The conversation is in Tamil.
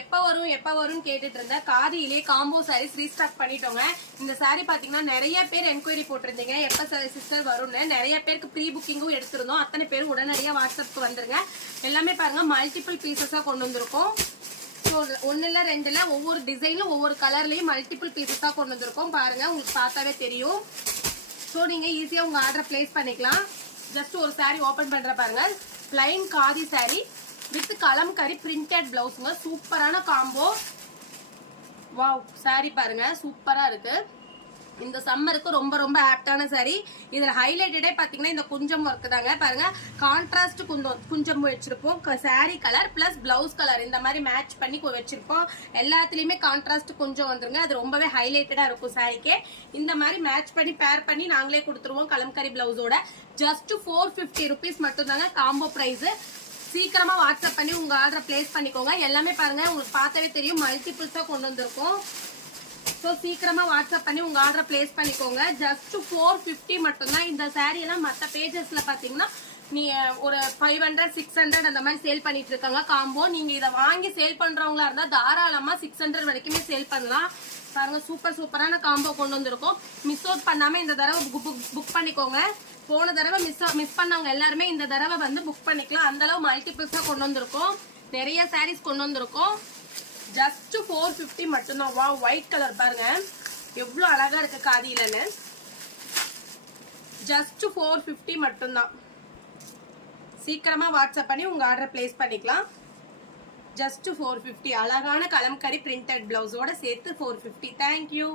எப்ப வரும்னு கேட்டுட்டு இருந்தேன். காதியிலே காம்போ சாரீஸ் ரீஸ்டாக் பண்ணிட்டோங்க. இந்த சாரி பாத்தீங்கன்னா நிறைய பேர் என்கொயரி போட்டிருந்தீங்க எப்ப சிஸ்டர் வரும்னு. நிறைய பேருக்கு ப்ரீ புக்கிங்கும் எடுத்திருந்தோம். அத்தனை பேரும் உடனடியாக வாட்ஸ்அப்க்கு வந்துருங்க. எல்லாமே பாருங்க மல்டிபிள் பீசஸா கொண்டு வந்திருக்கோம். ஒன்னுல ரெண்டுல ஒவ்வொரு டிசைன்ல ஒவ்வொரு கலர்லயும் மல்டிபிள் பீசஸா கொண்டு வந்திருக்கோம். பாருங்க உங்களுக்கு பார்த்தாவே தெரியும். ஸோ நீங்க ஈஸியா உங்க ஆர்டர் பிளேஸ் பண்ணிக்கலாம். ஜஸ்ட் ஒரு சாரி ஓபன் பண்ற பாருங்க. Plain khadi sari with Kalamkari printed பிளவுஸ்ங்க. சூப்பரான காம்போ. வாவ் சாரி பாருங்க சூப்பரா இருக்கு. இந்த சம்மருக்கு ரொம்ப ரொம்ப ஆப்டான சாரி. இதுல ஹைலைட்டடே பாத்தீங்கன்னா இந்த குஞ்சம் ஒர்க் தாங்க. பாருங்க கான்ட்ராஸ்ட் குஞ்சம் வச்சிருப்போம். Sorry colour plus blouse colour இந்த மாதிரி மேட்ச் பண்ணி வச்சிருப்போம். எல்லாத்துலயுமே கான்ட்ராஸ்ட் குஞ்சம் வந்துருங்க. அது ரொம்பவே ஹைலைட்டடா இருக்கும் சாரிக்கே. இந்த மாதிரி மேட்ச் பண்ணி பேர் பண்ணி நாங்களே கொடுத்துருவோம் கலம்கரி பிளவுஸோட. ஜஸ்ட் 450 rupees மட்டும் தாங்க காம்போ பிரைஸ். சீக்கிரமா வாட்ஸ்அப் பண்ணி உங்க ஆர்டர் பிளேஸ் பண்ணிக்கோங்க. எல்லாமே பாருங்க உங்களுக்கு பார்த்தாவே தெரியும் மல்டிபிள்ஸா கொண்டு வந்திருக்கோம். ஸோ சீக்கிரமா வாட்ஸ்அப் பண்ணி உங்க ஆர்டர் பிளேஸ் பண்ணிக்கோங்க. ஜஸ்ட் 450 மட்டும்தான். இந்த சாரி எல்லாம் மற்ற பேஜஸ்ல பாத்தீங்கன்னா நீ ஒரு 500 600 அந்த மாதிரி சேல் பண்ணிட்டு இருக்காங்க காம்போ. நீங்க இதை வாங்கி சேல் பண்றவங்களா இருந்தா தாராளமா 600 வரைக்குமே சேல் பண்ணலாம். பாருங்க சூப்பரான காம்போ கொண்டு வந்திருக்கோம். மிஸ் அவுட் பண்ணாம இந்த தடவை புக் பண்ணிக்கோங்க. போன தடவை மிஸ் பண்ணவங்க எல்லாருமே இந்த தடவை வந்து புக் பண்ணிக்கலாம். அந்த அளவு மல்டிபிள்ஸா கொண்டு வந்திருக்கோம். நிறைய சாரீஸ் கொண்டு வந்திருக்கோம். ஜஸ்ட் 450 மட்டும்தான். வா ஒயிட் கலர் பாருங்க எவ்வளவு அழகா இருக்கு காதியிலன்னு. ஜஸ்ட் 450 மட்டும்தான். சீக்கிரமா வாட்ஸ்அப் பண்ணி உங்க ஆர்டர் பிளேஸ் பண்ணிக்கலாம். ஜஸ்ட் 450 அழகான கலம்கரி பிரிண்டட் பிளவுஸோட சேர்த்து 450. தேங்க்யூ.